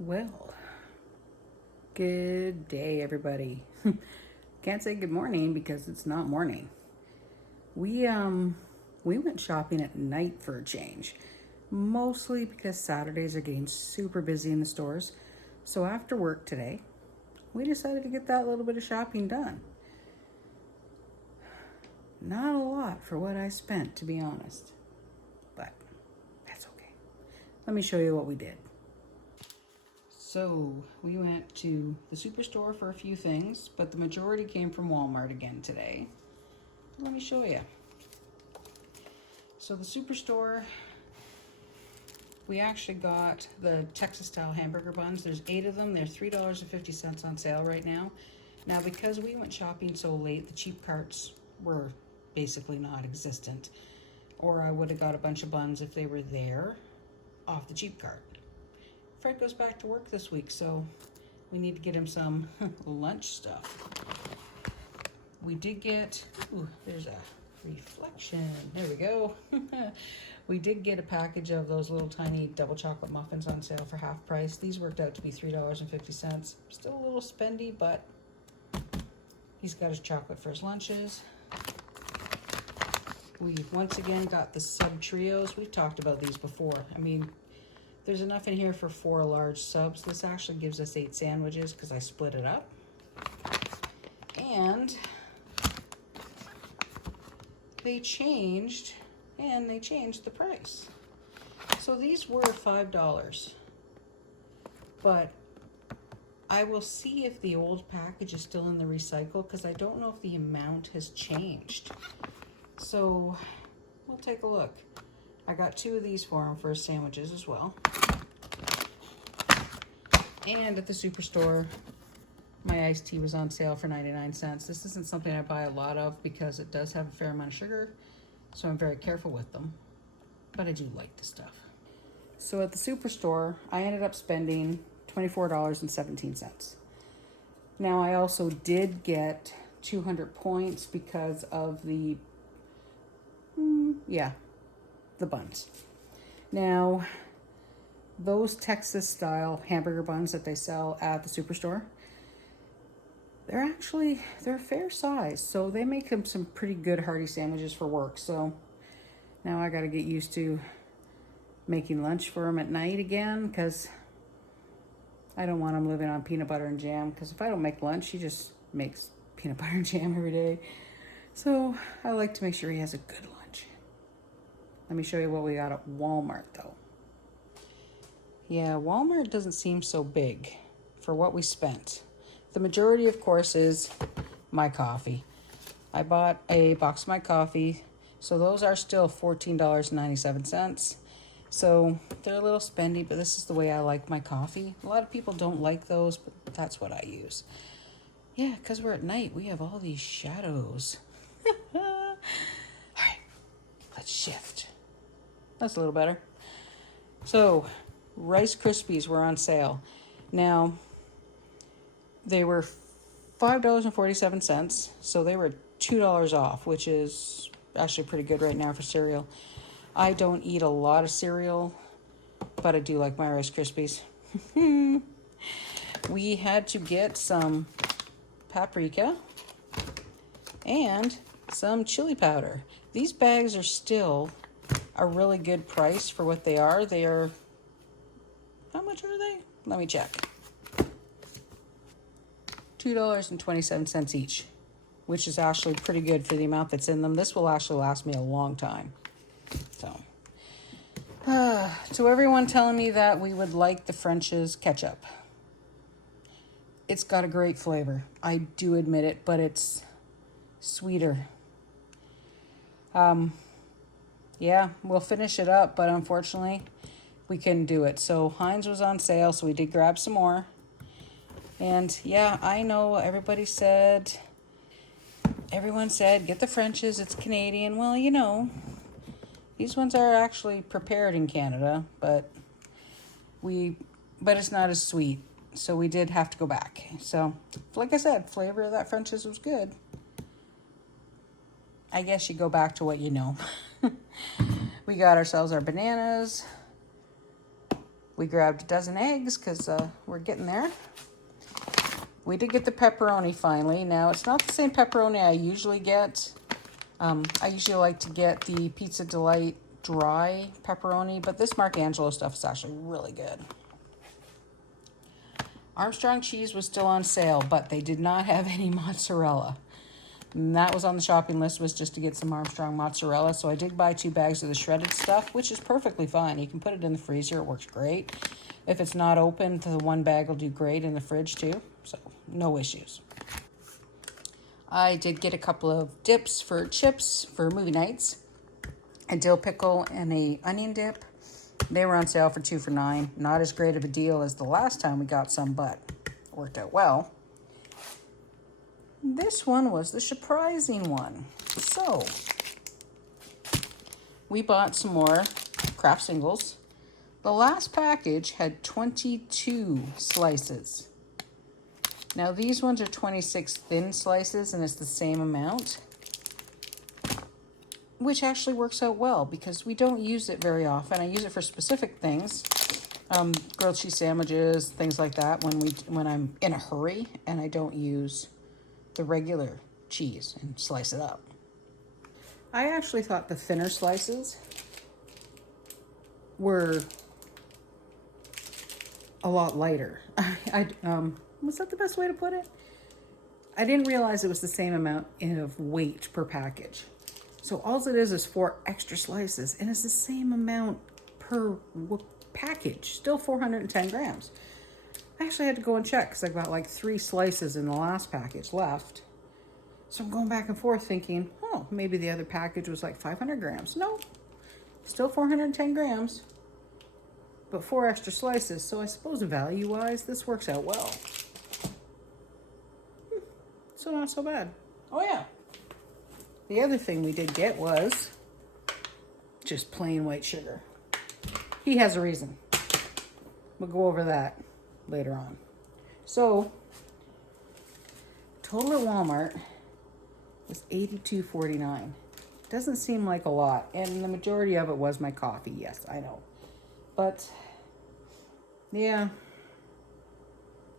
Well, good day, everybody. Can't say good morning because it's not morning. We um we went shopping at night for a change, mostly because Saturdays are getting super busy in the stores. So after work today, we decided to get that little bit of shopping done. Not a lot for what I spent, to be honest, but that's okay. Let me show you what we did. So we went to the Superstore for a few things, but the majority came from Walmart again today. Let me show you. So the Superstore, we actually got the Texas style hamburger buns. There's 8 of them. They're $3.50 on sale right now. Now because we went shopping so late, the cheap carts were basically not existent. Or I would have got a bunch of buns if they were there off the cheap cart. Fred goes back to work this week, so we need to get him some lunch stuff. We did get, ooh, there's a reflection. There we go. We did get a package of those little tiny double chocolate muffins on sale for half price. These worked out to be $3.50. Still a little spendy, but he's got his chocolate for his lunches. We once again got the sub trios. We've talked about these before. I mean, there's enough in here for 4 large subs. This actually gives us 8 sandwiches because I split it up. And they changed the price. So these were $5. But I will see if the old package is still in the recycle because I don't know if the amount has changed. So we'll take a look. I got 2 of these for him for his sandwiches as well. And at the Superstore, my iced tea was on sale for 99 cents. This isn't something I buy a lot of because it does have a fair amount of sugar, so I'm very careful with them. But I do like the stuff. So at the Superstore, I ended up spending $24.17. Now I also did get 200 points because of the buns. Now, those Texas style hamburger buns that they sell at the Superstore, they're fair size. So they make them some pretty good hearty sandwiches for work. So now I got to get used to making lunch for them at night again because I don't want him living on peanut butter and jam, because if I don't make lunch, he just makes peanut butter and jam every day. So I like to make sure he has a good lunch. Let me show you what we got at Walmart though. Yeah, Walmart doesn't seem so big for what we spent. The majority, of course, is my coffee. I bought a box of my coffee, so those are still $14.97. So they're a little spendy, but this is the way I like my coffee. A lot of people don't like those, but that's what I use. Yeah, because we're at night, we have all these shadows. All right, let's shift. That's a little better. So, Rice Krispies were on sale. Now, they were $5.47, so they were $2 off, which is actually pretty good right now for cereal. I don't eat a lot of cereal, but I do like my Rice Krispies. We had to get some paprika and some chili powder. These bags are still a really good price for what they are. They are, how much are they? Let me check. $2.27 each, which is actually pretty good for the amount that's in them. This will actually last me a long time. So everyone telling me that we would like the French's ketchup. It's got a great flavor. I do admit it, but it's sweeter. Yeah, we'll finish it up, but unfortunately, we couldn't do it. So Heinz was on sale, so we did grab some more. And yeah, I know everyone said, get the French's, it's Canadian. Well, you know, these ones are actually prepared in Canada, but it's not as sweet. So we did have to go back. So, like I said, flavor of that French's was good. I guess you go back to what you know. We got ourselves our bananas, We grabbed a dozen eggs because we're getting there. We did get the pepperoni finally. Now, it's not the same pepperoni I usually get. I usually like to get the Pizza Delight dry pepperoni, but this Marc Angelo stuff is actually really good. Armstrong cheese was still on sale, but they did not have any mozzarella. And that was on the shopping list, was just to get some Armstrong mozzarella. So I did buy 2 bags of the shredded stuff, which is perfectly fine. You can put it in the freezer. It works great. If it's not open, the 1 bag will do great in the fridge too. So no issues. I did get a couple of dips for chips for movie nights. A dill pickle and a onion dip. They were on sale for 2 for $9. Not as great of a deal as the last time we got some, but it worked out well. This one was the surprising one. So, we bought some more Kraft singles. The last package had 22 slices. Now, these ones are 26 thin slices, and it's the same amount, which actually works out well because we don't use it very often. I use it for specific things, grilled cheese sandwiches, things like that, when I'm in a hurry and I don't use the regular cheese and slice it up. I actually thought the thinner slices were a lot lighter. Was that the best way to put it? I didn't realize it was the same amount of weight per package. So all it is 4 extra slices, and it's the same amount per package, still 410 grams. I actually had to go and check because I got like 3 slices in the last package left. So I'm going back and forth thinking, oh, maybe the other package was like 500 grams. No, still 410 grams, but 4 extra slices. So I suppose value-wise, this works out well. So not so bad. Oh yeah. The other thing we did get was just plain white sugar. He has a reason. We'll go over that later on. So, total at Walmart was $82.49. Doesn't seem like a lot, and the majority of it was my coffee. Yes, I know. But, yeah,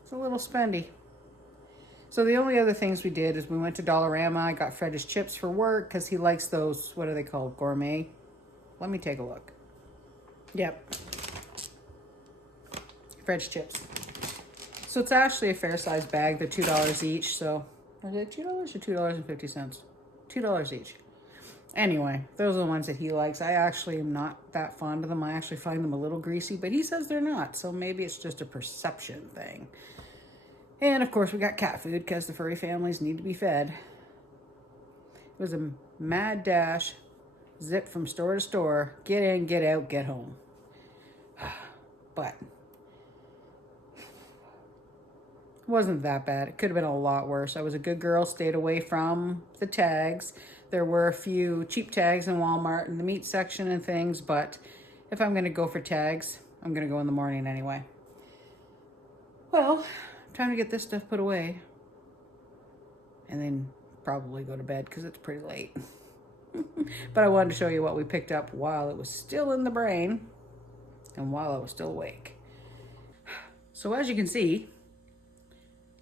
it's a little spendy. So the only other things we did is we went to Dollarama. I got Fred his chips for work because he likes those, what are they called, gourmet? Let me take a look. Yep. Fred's chips. So it's actually a fair size bag. They're $2 each. So, is it $2 or $2.50? $2 each. Anyway, those are the ones that he likes. I actually am not that fond of them. I actually find them a little greasy, but he says they're not. So maybe it's just a perception thing. And of course we got cat food because the furry families need to be fed. It was a mad dash, zip from store to store, get in, get out, get home. But it wasn't that bad. It could have been a lot worse. I was a good girl, stayed away from the tags. There were a few cheap tags in Walmart in the meat section and things, but if I'm going to go for tags, I'm going to go in the morning anyway. Well, time to get this stuff put away and then probably go to bed because it's pretty late. But I wanted to show you what we picked up while it was still in the brain and while I was still awake. So as you can see,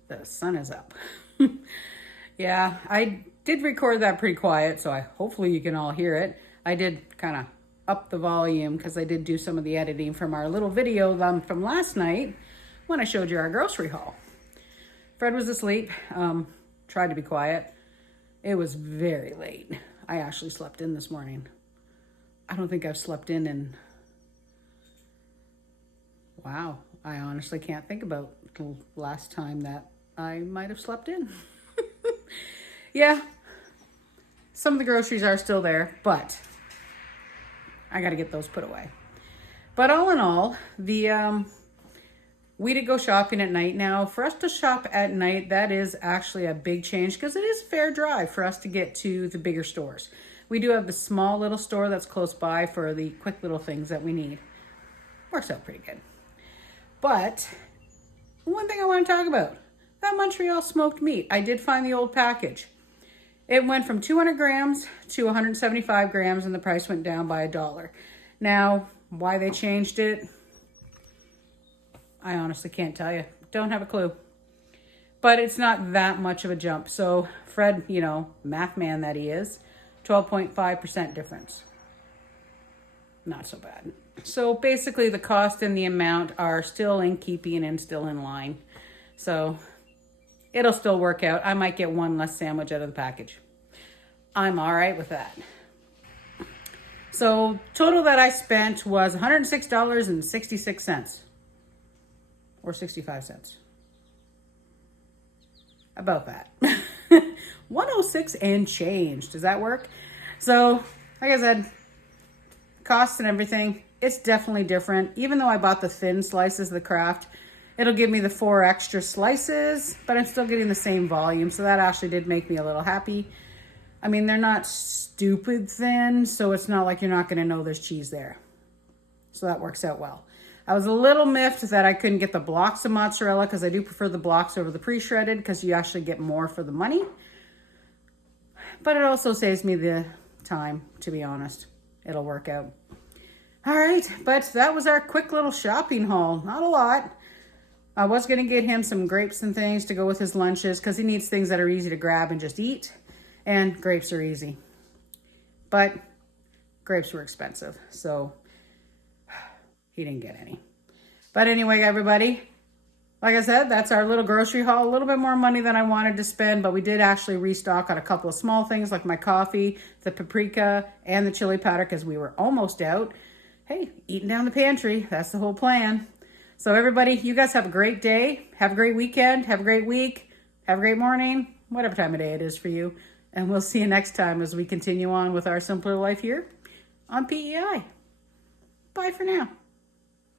the sun is up. Yeah, I did record that pretty quiet, so hopefully you can all hear it. I did kind of up the volume because I did do some of the editing from our little video from last night when I showed you our grocery haul. Fred was asleep, tried to be quiet. It was very late. I actually slept in this morning. I don't think I've slept in wow, I honestly can't think about the last time that I might have slept in. Yeah, some of the groceries are still there, but I got to get those put away. But all in all, we did go shopping at night. Now, for us to shop at night, that is actually a big change because it is a fair drive for us to get to the bigger stores. We do have the small little store that's close by for the quick little things that we need. Works out pretty good. But one thing I want to talk about, that Montreal smoked meat. I did find the old package. It went from 200 grams to 175 grams and the price went down by $1. Now, why they changed it, I honestly can't tell you. Don't have a clue. But it's not that much of a jump. So Fred, you know, math man that he is, 12.5% difference. Not so bad. So basically the cost and the amount are still in keeping and still in line. So it'll still work out. I might get one less sandwich out of the package. I'm all right with that. So total that I spent was $106.66 or 65 cents. About that. 106 and change. Does that work? So, like I said, costs and everything, it's definitely different. Even though I bought the thin slices of the Kraft, it'll give me the 4 extra slices, but I'm still getting the same volume. So that actually did make me a little happy. I mean, they're not stupid thin, so it's not like you're not going to know there's cheese there. So that works out well. I was a little miffed that I couldn't get the blocks of mozzarella because I do prefer the blocks over the pre-shredded because you actually get more for the money. But it also saves me the time, to be honest. It'll work out. All right, but that was our quick little shopping haul. Not a lot. I was going to get him some grapes and things to go with his lunches because he needs things that are easy to grab and just eat. And grapes are easy. But grapes were expensive, so he didn't get any. But anyway, everybody, like I said, that's our little grocery haul. A little bit more money than I wanted to spend, but we did actually restock on a couple of small things like my coffee, the paprika, and the chili powder because we were almost out. Hey, eating down the pantry, that's the whole plan. So everybody, you guys have a great day. Have a great weekend. Have a great week. Have a great morning, whatever time of day it is for you. And we'll see you next time as we continue on with our simpler life here on PEI. Bye for now.